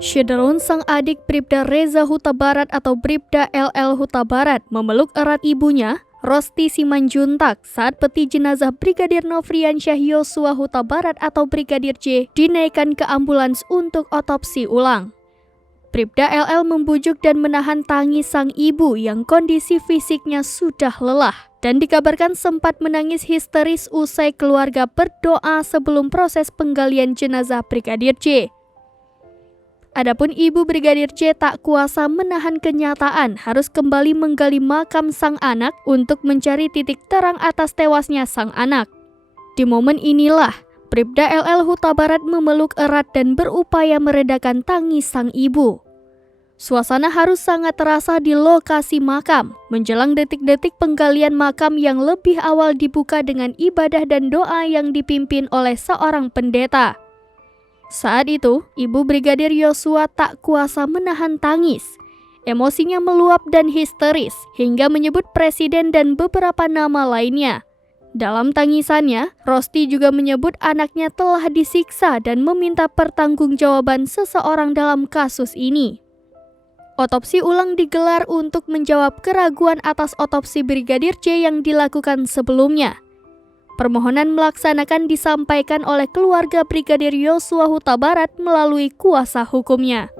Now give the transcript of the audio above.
Syederun, sang adik Bribda Reza Huta Barat atau Bribda LL Huta Barat, memeluk erat ibunya, Rosti Simanjuntak, saat peti jenazah Brigadir Nofriansyah Yosua Huta Barat atau Brigadir J dinaikkan ke ambulans untuk otopsi ulang. Bribda LL membujuk dan menahan tangis sang ibu yang kondisi fisiknya sudah lelah dan dikabarkan sempat menangis histeris usai keluarga berdoa sebelum proses penggalian jenazah Brigadir J. Adapun ibu Brigadir J tak kuasa menahan kenyataan harus kembali menggali makam sang anak untuk mencari titik terang atas tewasnya sang anak. Di momen inilah, Bribda LL Huta Barat memeluk erat dan berupaya meredakan tangis sang ibu. Suasana harus sangat terasa di lokasi makam, menjelang detik-detik penggalian makam yang lebih awal dibuka dengan ibadah dan doa yang dipimpin oleh seorang pendeta. Saat itu, ibu Brigadir Yosua tak kuasa menahan tangis. Emosinya meluap dan histeris hingga menyebut presiden dan beberapa nama lainnya. Dalam tangisannya, Rosti juga menyebut anaknya telah disiksa dan meminta pertanggungjawaban seseorang dalam kasus ini. Otopsi ulang digelar untuk menjawab keraguan atas otopsi Brigadir J yang dilakukan sebelumnya. Permohonan melaksanakan disampaikan oleh keluarga Brigadir Yosua Huta Barat melalui kuasa hukumnya.